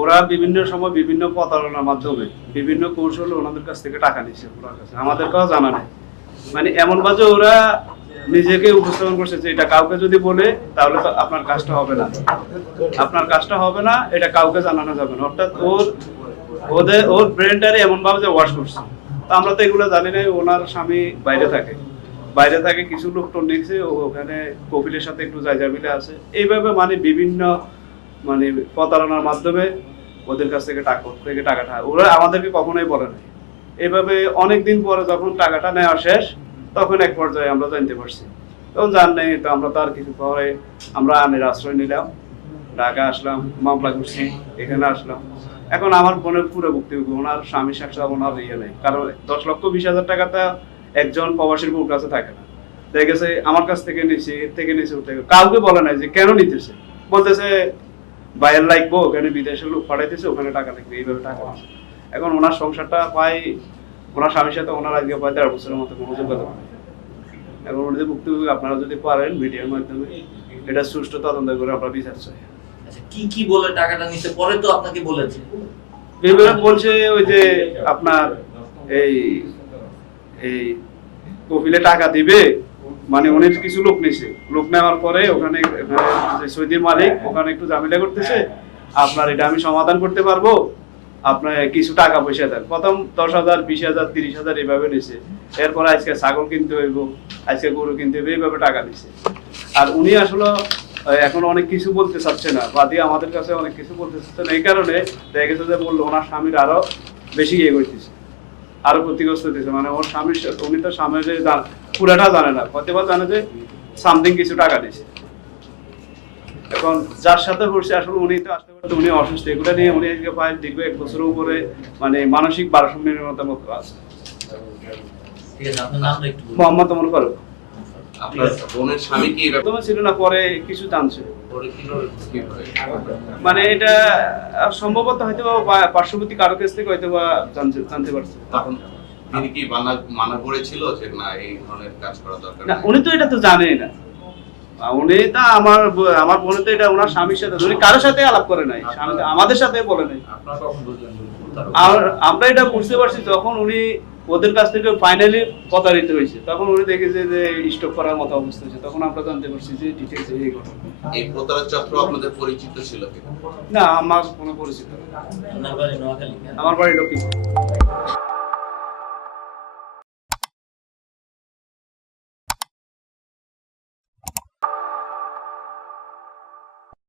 ওরা বিভিন্ন সময় বিভিন্ন প্রতারণার মাধ্যমে বিভিন্ন কৌশলে ওনাদের কাছ থেকে টাকা নিচ্ছে ওনার কাছে, আমাদেরকেও জানা নেই। মানে এমন বাজে ওরা নিজেকে উপস্থাপন করছে যে এটা কাউকে যদি বলে তাহলে তো আপনার কাজটা হবে না, আপনার কাজটা হবে না, এটা কাউকে জানানো যাবে না। অর্থাৎ ওর ব্রেনটারে এমন ভাবে যে ওয়াশ করছে। তো আমরা তো এগুলো জানি না। ওনার স্বামী বাইরে থাকে কিছু লোক টোন নিচ্ছে, ওখানে কপিলের সাথে একটু জায়জামিলে আছে। এইভাবে মানে বিভিন্ন মানে প্রতারণার মাধ্যমে ওদের কাছ থেকে টাকাটা ওরা আমাদেরকে কখনোই বলে নাই। এইভাবে অনেকদিন পরে যখন টাকাটা নেওয়া শেষ, তখন এক পর্যায়ে আমরা জানতে পারছি। তখন জান নেই তো আমরা তো আর কিছু পরে আমরা আনের আশ্রয় নিলাম, ঢাকা আসলাম, মামলা করছি, এখানে আসলাম। এখন আমার বোনের পুরো ভুক্তভোগী, ওনার স্বামী সাথে ওনার ইয়ে নেই। কারণ 10,20,000 টাকাটা একজন প্রবাসীর বউর কাছে থাকে না। দেখা গেছে আমার কাছ থেকে নিয়েছি, এর থেকে নিয়েছি, ওর থেকে কাউকে বলে নাই যে কেন নিতেছে। বলতেছে বাইরের লাগবো, ওখানে বিদেশে লোক পাঠাইতেছে, ওখানে টাকা লাগবে, এইভাবে টাকা আছে। এখন ওনার সংসারটা প্রায় ওনার স্বামীর সাথে ওনার আজকে প্রায় 1.5 বছরের মতো কোনো যোগাযোগ নেই। এখন ওনাদের ভুক্তভোগী আপনারা যদি পারেন মিডিয়ার মাধ্যমে এটা সুষ্ঠু তদন্ত করে আমরা বিচার চাই। আচ্ছা, কি বলে টাকাটা নিতে পরে তো আপনাকে বলেছে? বিভিন্ন বলছে ওই যে আপনার এই এই কপিলে টাকা দিবে, মানে উনি কিছু লোক নিছে, লোক নেওয়ার পরে ওখানে যে সৌদির মালিক ওখানে একটু ঝামেলা করতেছে, আপনার এটা আমি সমাধান করতে পারবো, আপনার কিছু টাকা পয়সা দেন। প্রথম 10,000, 20,000, 30,000 এইভাবে নিছে। এরপর আজকে ছাগল কিনতে হইব, আজকে গরু কিনতে হইব, এইভাবে টাকা নিছে। আর উনি আসলে এখন অনেক কিছু বলতে চাচ্ছে না, বাদী আমাদের কাছে অনেক কিছু বলতে চাচ্ছে না। এই কারণে দেখা গেছে যে বললো ওনার স্বামীর আরো বেশি ইয়ে করতেছে, আরো ক্ষতিগ্রস্ত হতেছে। মানে ওর স্বামীর উনি তো স্বামীর পুরাটা জানে না, কতবার জানে যে সামথিং কিছু টাকা দিছে। এখন যার সাথে করছে আসলে উনি তো আসতে পারতো, উনি অসুস্থ। এগুলো নিয়ে উনি আজকে প্রায় দীর্ঘ 1 বছরের উপরে মানে মানসিক ভারসাম্যের মতো আছে। ঠিক আছে, আপনার নামটা একটু বলুন। মোহাম্মদ ওমর ফারুক। আপনার বোনের স্বামী কি প্রথমে ছিল না, পরে কিছু জানছে। কিভাবে? মানে এটা সম্ভবত হয়তো পার্শ্ববর্তী কারো কাছ থেকে হয়তো বা জানতে পারছে। তখন তিনি কি মানা করেছিল যে না এই ধরনের কাজ করা দরকার না, নেই? উনি তো এটা তো জানেই না। উনি তা আমার বোন তো এটা ওনার স্বামীর সাথে, উনি কারোর সাথে আলাপ করে নাই, আমাদের সাথে বলে নাই। আর আমরা এটা বুঝতে পারছি যখন উনি ওদের কাছ থেকে ফাইনালি প্রতারিত হয়েছে, তখন উনি দেখেছে যে স্টপ করার মতো অবস্থা হয়েছে। তখন আমরা জানতে পারছি যে ডিটেইলস এই ঘটনা। এই প্রতারক চক্র আপনাদের পরিচিত ছিল কি? না, আমার কোনো পরিচিত না। আপনার বাড়ি নোয়াখালী? আমার বাড়ি লক্ষ্মীপুর।